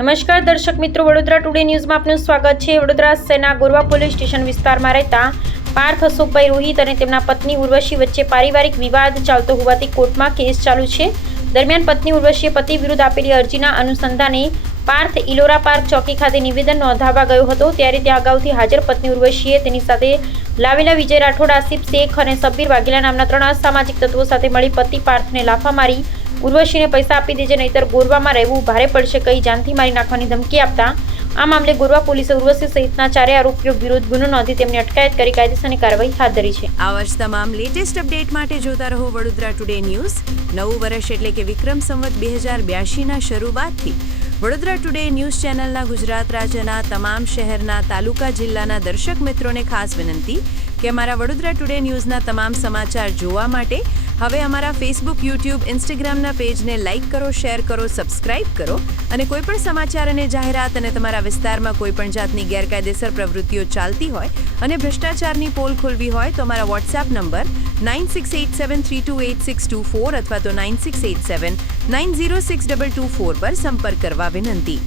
નમસ્કાર દર્શક મિત્રો, વડોદરા ટુડે ન્યૂઝમાં આપનું સ્વાગત છે। વડોદરા શહેરના ગોરવા પોલીસ સ્ટેશન વિસ્તારમાં રહેતા પાર્થ અશોકભાઈ રોહિત અને તેમના પત્ની ઉર્વશી વચ્ચે પારિવારિક વિવાદ ચાલતો હોવાથી કોર્ટમાં કેસ ચાલુ છે। દરમિયાન પત્ની ઉર્વશીએ પતિ વિરુદ્ધ આપેલી અરજીના અનુસંધાને પાર્થ ઇલોરા પાર્ક ચોકી ખાતે નિવેદન નોંધાવવા ગયો હતો, ત્યારે ત્યાં અગાઉથી હાજર પત્ની ઉર્વશીએ તેની સાથે લાવેલા વિજય રાઠોડ, આસિફ શેખ અને સબ્બીર વાઘેલા નામના 3 અસામાજિક તત્વો સાથે મળી પતિ પાર્થને લાફા મારી ઉર્વશીને પૈસા આપી દેજે નહીતર ગોરવામાં રહેવું ભારે પડશે કહી જાનથી મારી નાખવાની ધમકી આપતા આ મામલે ગોરવા પોલીસે ઉર્વશી સહિતના 4 આરોપીઓ વિરુદ્ધ ગુનો નોંધી તેમની અટકાયત કરી કાયદેસરની કાર્યવાહી હાથ ધરી છે। આવા જ તમામ લેટેસ્ટ અપડેટ માટે જોતા રહો વડોદરા ટુડે ન્યૂઝ। નવું વર્ષ એટલે કે વિક્રમ સંવત 2082ના શરૂઆતથી વડોદરા ટુડે ન્યૂઝ ચેનલના ગુજરાત રાજ્યના તમામ શહેરના, તાલુકા, જિલ્લાના દર્શક મિત્રોને ખાસ વિનંતી કે અમારા વડોદરા ટુડે ન્યૂઝના તમામ સમાચાર જોવા માટે હવે અમારા ફેસબુક, યુટ્યુબ, ઇન્સ્ટાગ્રામના પેજને લાઇક કરો, શેર કરો, સબસ્ક્રાઇબ કરો અને કોઈપણ સમાચાર અને જાહેરાત અને તમારા વિસ્તારમાં કોઈપણ જાતની ગેરકાયદેસર પ્રવૃત્તિઓ ચાલતી હોય અને ભ્રષ્ટાચારની પોલ ખોલવી હોય તો અમારા વોટ્સએપ નંબર 9687328624 અથવા તો 9687906224 પર સંપર્ક કરવા વિનંતી।